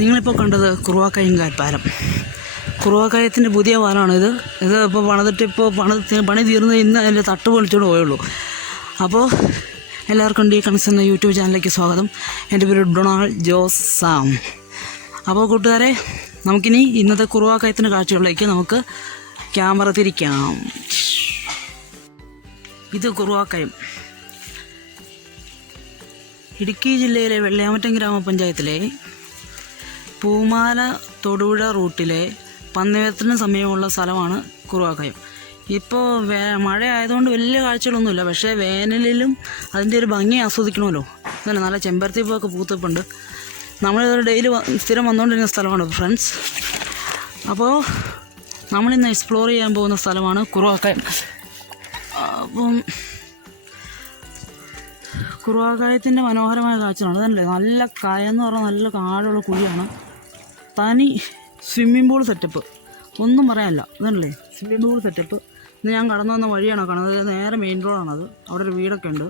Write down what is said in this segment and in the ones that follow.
നിങ്ങളിപ്പോൾ കണ്ടത് കുറുവാക്കയം പാലം. കുറുവാക്കയത്തിൻ്റെ പുതിയ പാലമാണിത്. ഇത് ഇപ്പോൾ പണി തീർന്ന് ഇന്ന് അതിൻ്റെ തട്ട് പൊളിച്ചോണ്ട് പോയുള്ളൂ. അപ്പോൾ എല്ലാവർക്കും ഡി കൺസ് എന്ന യൂട്യൂബ് ചാനലിലേക്ക് സ്വാഗതം. എൻ്റെ പേര് ഡൊണാൾഡ് ജോസ് സാം. അപ്പോൾ കൂട്ടുകാരെ, നമുക്കിനി ഇന്നത്തെ കുറുവാക്കയത്തിൻ്റെ കാഴ്ചകളിലേക്ക് നമുക്ക് ക്യാമറ തിരിക്കാം. ഇത് കുറുവാക്കയം, ഇടുക്കി ജില്ലയിലെ വെള്ളയാമറ്റം ഗ്രാമപഞ്ചായത്തിലെ പൂമാല തൊടുപുഴ റൂട്ടിലെ പന്നിവേത്തിന് സമീപമുള്ള സ്ഥലമാണ് കുറുവാക്കയം. ഇപ്പോൾ മഴ ആയതുകൊണ്ട് വലിയ കാഴ്ചകളൊന്നുമില്ല, പക്ഷേ വേനലിലും അതിൻ്റെ ഒരു ഭംഗി ആസ്വദിക്കണമല്ലോ. അതല്ല, നല്ല ചെമ്പരത്തി പൂവൊക്കെ പൂത്തപ്പുണ്ട്. നമ്മളിതൊരു ഡെയിലി സ്ഥിരം വന്നുകൊണ്ടിരുന്ന സ്ഥലമാണ് ഫ്രണ്ട്സ്. അപ്പോൾ നമ്മളിന്ന് എക്സ്പ്ലോർ ചെയ്യാൻ പോകുന്ന സ്ഥലമാണ് കുറുവാക്കയം. അപ്പം കുറുവാക്കയത്തിൻ്റെ മനോഹരമായ കാഴ്ചയാണ്. അതല്ലേ, നല്ല കയെന്ന് പറഞ്ഞാൽ നല്ല കാടുള്ള കുഴിയാണ്. തനി സ്വിമ്മിംഗ് പൂൾ സെറ്റപ്പ്, ഒന്നും പറയാനില്ല. അതല്ലേ, സ്വിമ്മിംഗ് പൂൾ സെറ്റപ്പ്. ഇന്ന് ഞാൻ കടന്നു വന്ന വഴിയാണ് കാണുന്നത്. നേരെ മെയിൻ റോഡാണത്. അവിടെ ഒരു വീടൊക്കെ ഉണ്ട്.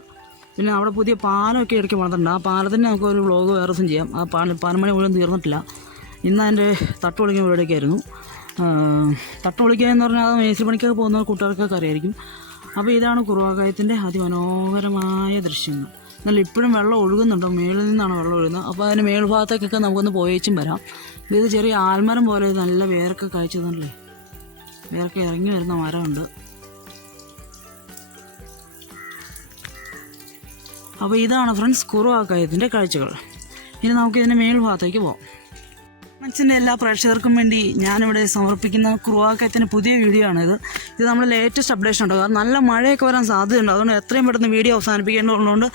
പിന്നെ അവിടെ പുതിയ പാലമൊക്കെ ഇടയ്ക്ക് വളർന്നിട്ടുണ്ട്. ആ പാലത്തിന് നമുക്കൊരു വ്ളോഗ് വേറെ ദിവസം ചെയ്യാം. ആ പാലമണി മുഴുവൻ തീർന്നിട്ടില്ല. ഇന്ന് അതിൻ്റെ തട്ട് പൊളിക്കുന്ന വീടൊക്കെയായിരുന്നു. തട്ട് പൊളിക്കുക എന്ന് പറഞ്ഞാൽ അത് മേസ്തിരി പണിക്കൊക്കെ പോകുന്ന കൂട്ടുകാർക്കൊക്കെ അറിയായിരിക്കും. അപ്പോൾ ഇതാണ് കുറുവാക്കയത്തിൻ്റെ അതിമനോഹരമായ ദൃശ്യങ്ങൾ. എന്നാൽ ഇപ്പോഴും വെള്ളം ഒഴുകുന്നുണ്ട്, മേളിൽ നിന്നാണ് വെള്ളം ഒഴുകുന്നത്. അപ്പോൾ അതിന് മേൽഭാഗത്തേക്കൊക്കെ നമുക്കൊന്ന് പോയേച്ചും വരാം. ഇത് ചെറിയ ആൽമരം പോലെ നല്ല വേരൊക്കെ കായ്ച്ചതല്ലേ, വേരൊക്കെ ഇറങ്ങി വരുന്ന മരമുണ്ട്. അപ്പോൾ ഇതാണ് ഫ്രണ്ട്സ് കുറുവാക്കയത്തിൻ്റെ കാഴ്ചകൾ. ഇനി നമുക്കിതിൻ്റെ മേൽഭാഗത്തേക്ക് പോകാം. മനസ്സിൻ്റെ എല്ലാ പ്രേക്ഷകർക്കും വേണ്ടി ഞാനിവിടെ സമർപ്പിക്കുന്ന കുറുവാക്കയത്തിൻ്റെ പുതിയ വീഡിയോ ആണിത്. ഇത് നമ്മുടെ ലേറ്റസ്റ്റ് അപ്ഡേഷൻ ഉണ്ട്. കാരണം നല്ല മഴയൊക്കെ വരാൻ സാധ്യതയുണ്ട്. അതുകൊണ്ട് എത്രയും പെട്ടെന്ന് വീഡിയോ അവസാനിപ്പിക്കേണ്ടതുകൊണ്ട്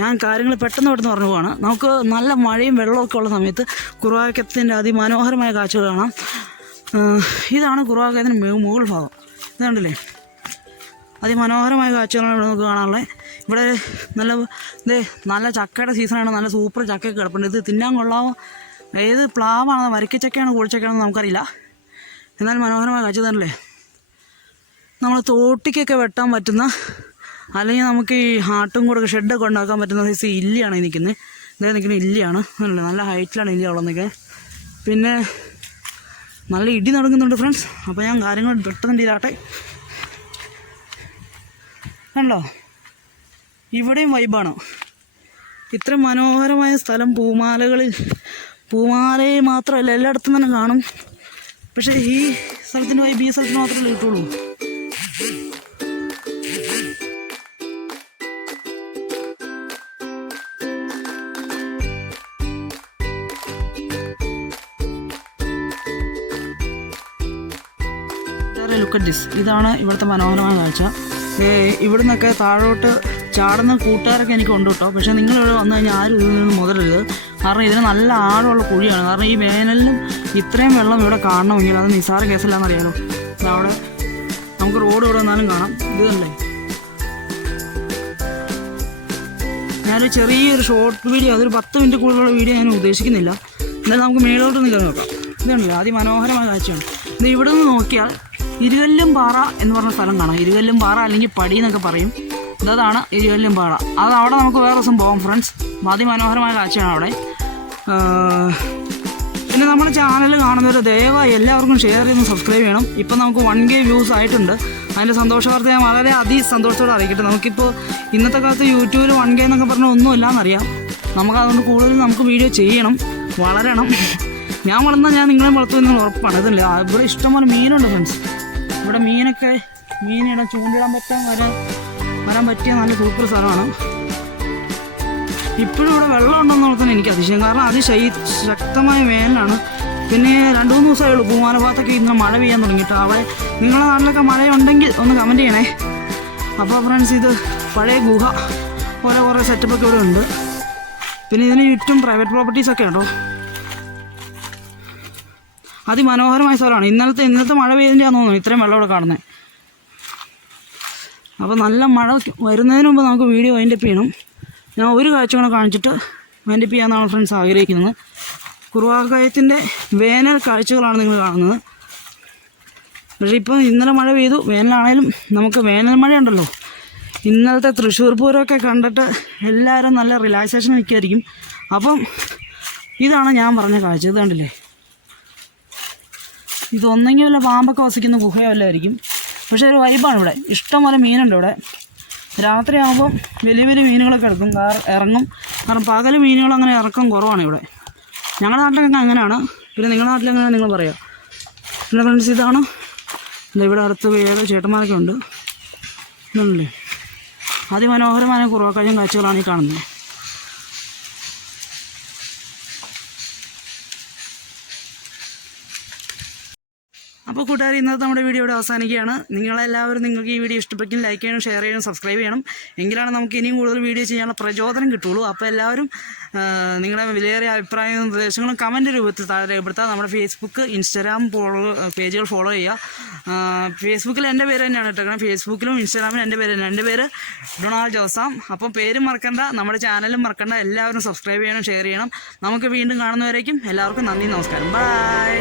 ഞാൻ കാര്യങ്ങൾ പെട്ടെന്ന് പറഞ്ഞു പോവാണ്. നമുക്ക് നല്ല മഴയും വെള്ളമൊക്കെ ഉള്ള സമയത്ത് കുറുവാക്കയത്തിൻ്റെ അതിമനോഹരമായ കാഴ്ചകൾ കാണാം. ഇതാണ് കുറുവാക്കയത്തിൻ്റെ മുകൾ ഭാഗം. ഇതുണ്ടല്ലേ, അതിമനോഹരമായ കാഴ്ചകളാണ് ഇവിടെ നമുക്ക് കാണാനുള്ളത്. ഇവിടെ നല്ല ചക്കയുടെ സീസണാണ്. നല്ല സൂപ്പർ ചക്കയൊക്കെ കിടപ്പുണ്ട്. ഇത് തിന്നാൻ കൊള്ളാമോ, ഏത് പ്ലാവാണ്, വരക്കച്ചക്കയാണ് കൂഴിച്ചക്കയാണെന്ന് നമുക്കറിയില്ല. എന്നാൽ മനോഹരമായ കാഴ്ച തന്നെയല്ലേ. നമ്മൾ തോട്ടിക്കൊക്കെ വെട്ടാൻ പറ്റുന്ന, അല്ലെങ്കിൽ നമുക്ക് ഈ ആട്ടും കൂടെ ഷെഡൊക്കെ ഉണ്ടാക്കാൻ പറ്റുന്ന സൈസ് ഇല്ലിയാണ് നിൽക്കുന്നത്. ഇതേ നിൽക്കുന്ന ഇല്ലിയാണ്. നല്ല ഹൈറ്റിലാണ് ഇല്ലി ഉള്ളതെന്നൊക്കെ. പിന്നെ നല്ല ഇടി നടക്കുന്നുണ്ട് ഫ്രണ്ട്സ്. അപ്പോൾ ഞാൻ കാര്യങ്ങൾ പെട്ടെന്ന് ചെയ്താട്ടെ. കണ്ടോ, ഇവിടെയും വൈബാണ്. ഇത്ര മനോഹരമായ സ്ഥലം പൂമാലയെ മാത്രമല്ല എല്ലായിടത്തും തന്നെ കാണും. പക്ഷേ ഈ സ്ഥലത്തിന് വൈബ് ഈ സ്ഥലത്തിന് മാത്രമേ കിട്ടുള്ളൂ. Look at this. ഇതാണ് ഇവിടുത്തെ മനോഹരമായ കാഴ്ച. ഇവിടുന്നൊക്കെ താഴോട്ട് ചാടുന്ന കൂട്ടുകാരൊക്കെ എനിക്ക് ഉണ്ട് കേട്ടോ. പക്ഷേ നിങ്ങളിവിടെ വന്നു കഴിഞ്ഞാൽ ആരും ഇതിൽ നിന്ന് മുതലരുത്. കാരണം ഇതിന് നല്ല ആഴമുള്ള കുഴിയാണ്. കാരണം ഈ വേനലിലും ഇത്രയും വെള്ളം ഇവിടെ കാണണമെങ്കിൽ അത് നിസ്സാര കേസല്ലാന്നറിയാലോ. അവിടെ നമുക്ക് റോഡ് ഇവിടെ വന്നാലും കാണാം. ഇത് തന്നെ ഞാനൊരു ചെറിയൊരു ഷോർട്ട് വീഡിയോ, അതൊരു 10 മിനിറ്റ് കൂടുതലുള്ള വീഡിയോ ഞാൻ ഉദ്ദേശിക്കുന്നില്ല. എന്നാലും നമുക്ക് മേലോട്ടൊന്ന് കയറി നോക്കാം. ഇതുണ്ടല്ലോ, അതിമനോഹരമായ കാഴ്ചയാണ്. ഇത് ഇവിടെ നിന്ന് നോക്കിയാൽ ഇരുകല്ലും പാറ എന്ന് പറഞ്ഞ സ്ഥലം കാണാം. ഇരുകല്ലും പാറ അല്ലെങ്കിൽ പടി എന്നൊക്കെ പറയും. ഇതാണ് ഇരുകല്ലും പാറ. അത് അവിടെ നമുക്ക് വേറെ ദിവസം പോകാം ഫ്രണ്ട്സ്. അതിമനോഹരമായ കാഴ്ചയാണ് അവിടെ. പിന്നെ നമ്മുടെ ചാനൽ കാണുന്നവർ ദയവായി എല്ലാവർക്കും ഷെയർ ചെയ്ത് സബ്സ്ക്രൈബ് ചെയ്യണം. ഇപ്പം നമുക്ക് 1K വ്യൂസ് ആയിട്ടുണ്ട്. അതിൻ്റെ സന്തോഷ വാർത്ത ഞാൻ വളരെ സന്തോഷത്തോടെ അറിയിക്കട്ടെ. നമുക്കിപ്പോൾ ഇന്നത്തെ കാലത്ത് യൂട്യൂബിൽ 1K എന്നൊക്കെ പറഞ്ഞാൽ ഒന്നുമില്ലാന്നറിയാം. നമുക്കതുകൊണ്ട് കൂടുതൽ നമുക്ക് വീഡിയോ ചെയ്യണം, വളരണം. ഞാൻ വളർന്നാൽ ഞാൻ നിങ്ങളെ വളർത്തുമെന്ന് ഉറപ്പാണ്. ഇതല്ല, ഇവിടെ ഇഷ്ടംപോലെ മീനുണ്ട് ഫ്രണ്ട്സ്. ഇവിടെ മീനിടാൻ ചൂണ്ടിടാൻ വരാൻ പറ്റിയ നല്ല സൂപ്പർ സ്ഥലമാണ്. ഇപ്പോഴും ഇവിടെ വെള്ളം ഉണ്ടെന്ന് ഓർത്താൻ എനിക്ക് അതിശയം. കാരണം അതിശക്തമായ വേനലാണ്. പിന്നെ 2-3 ദിവസമേ ഉള്ളൂ പൂമാല ഭാഗത്തൊക്കെ ഇന്ന് മഴ പെയ്യാൻ തുടങ്ങിയിട്ട്. അവിടെ നിങ്ങളുടെ നാട്ടിലൊക്കെ മഴയുണ്ടെങ്കിൽ ഒന്ന് കമൻറ്റ് ചെയ്യണേ. അപ്പോൾ ഫ്രണ്ട്സ്, ഇത് പഴയ ഗുഹ പോലെ കുറേ സെറ്റപ്പൊക്കെ ഇവിടെ ഉണ്ട്. പിന്നെ ഇതിന് ചുറ്റും പ്രൈവറ്റ് പ്രോപ്പർട്ടീസൊക്കെ ഉണ്ടോ. അതിമനോഹരമായ സ്ഥലമാണ്. ഇന്നലത്തെ മഴ പെയ്തതിൻ്റെയാണെന്ന് തോന്നുന്നു ഇത്രയും വെള്ളം ഇവിടെ കാണുന്നത്. അപ്പോൾ നല്ല മഴ വരുന്നതിന് മുമ്പ് നമുക്ക് വീഡിയോ വൈൻഡപ്പ് ചെയ്യണം. ഞാൻ ഒരു കാഴ്ച കൂടെ കാണിച്ചിട്ട് വൈൻഡപ്പ് ചെയ്യാമെന്നാണ് ഫ്രണ്ട്സ് ആഗ്രഹിക്കുന്നത്. കുറുവാക്കയത്തിൻ്റെ വേനൽ കാഴ്ചകളാണ് നിങ്ങൾ കാണുന്നത്. പക്ഷേ ഇപ്പോൾ ഇന്നലെ മഴ പെയ്തു. വേനലാണേലും നമുക്ക് വേനൽ മഴയുണ്ടല്ലോ. ഇന്നലത്തെ തൃശ്ശൂർ പൂരമൊക്കെ കണ്ടിട്ട് എല്ലാവരും നല്ല റിലാക്സേഷൻ നിൽക്കുമായിരിക്കും. അപ്പം ഇതാണ് ഞാൻ പറഞ്ഞ കാഴ്ച. ഇത് കണ്ടില്ലേ, ഇതൊന്നെങ്കിൽ വല്ല പാമ്പൊക്കെ വസിക്കുന്ന ഗുഹയോ വല്ലതായിരിക്കും. പക്ഷേ ഒരു വൈബാണ് ഇവിടെ. ഇഷ്ടംപോലെ മീനുണ്ട് ഇവിടെ. രാത്രിയാകുമ്പോൾ വലിയ വലിയ മീനുകളൊക്കെ ഇറങ്ങും. കാരണം പകൽ മീനുകൾ അങ്ങനെ ഇറക്കം കുറവാണ് ഇവിടെ. ഞങ്ങളുടെ നാട്ടിലൊക്കെ അങ്ങനെയാണ്. പിന്നെ നിങ്ങളുടെ നാട്ടിലെങ്ങനെയാണ് നിങ്ങൾ പറയുക. പിന്നെ ഫ്രണ്ട്സ് ഇതാണ് ഇവിടെ അടുത്ത് വേറെ ചേട്ടന്മാരൊക്കെ ഉണ്ട്. ഇതല്ലേ അതിമനോഹരമായ കുറുവാക്കാഴ്ചയും കാഴ്ചകളാണ് ഈ കാണുന്നത്. അപ്പോൾ കൂട്ടുകാർ, ഇന്നത്തെ നമ്മുടെ വീഡിയോ ഇവിടെ അവസാനിക്കുകയാണ്. നിങ്ങൾക്ക് ഈ വീഡിയോ ഇഷ്ടപ്പെട്ടെങ്കിൽ ലൈക്ക് ചെയ്യണം, ഷെയർ ചെയ്യണം, സബ്സ്ക്രൈബ് ചെയ്യണം. എങ്കിലാണ് നമുക്ക് ഇനിയും കൂടുതൽ വീഡിയോ ചെയ്യാനുള്ള പ്രചോദനം കിട്ടുള്ളൂ. അപ്പോൾ എല്ലാവരും നിങ്ങളുടെ വിലയേറിയ അഭിപ്രായവും നിർദ്ദേശങ്ങളും കമൻറ്റ് രൂപത്തിൽ താഴെ രേഖപ്പെടുത്തുക. നമ്മുടെ ഫേസ്ബുക്ക്, ഇൻസ്റ്റാഗ്രാം പേജുകൾ ഫോളോ ചെയ്യുക. ഫേസ്ബുക്കിൽ എൻ്റെ പേര് തന്നെയാണ് ഇട്ടേക്കണം. ഫേസ്ബുക്കിലും ഇൻസ്റ്റാഗ്രാമിലും എൻ്റെ പേര് തന്നെ. എൻ്റെ പേര് ഡൊണാൾഡ് ജോസാം. അപ്പം പേര് മറക്കണ്ട, നമ്മുടെ ചാനലും മറക്കണ്ട. എല്ലാവരും സബ്സ്ക്രൈബ് ചെയ്യണം, ഷെയർ ചെയ്യണം. നമുക്ക് വീണ്ടും കാണുന്നവരേക്കും എല്ലാവർക്കും നന്ദി, നമസ്കാരം, ബൈ.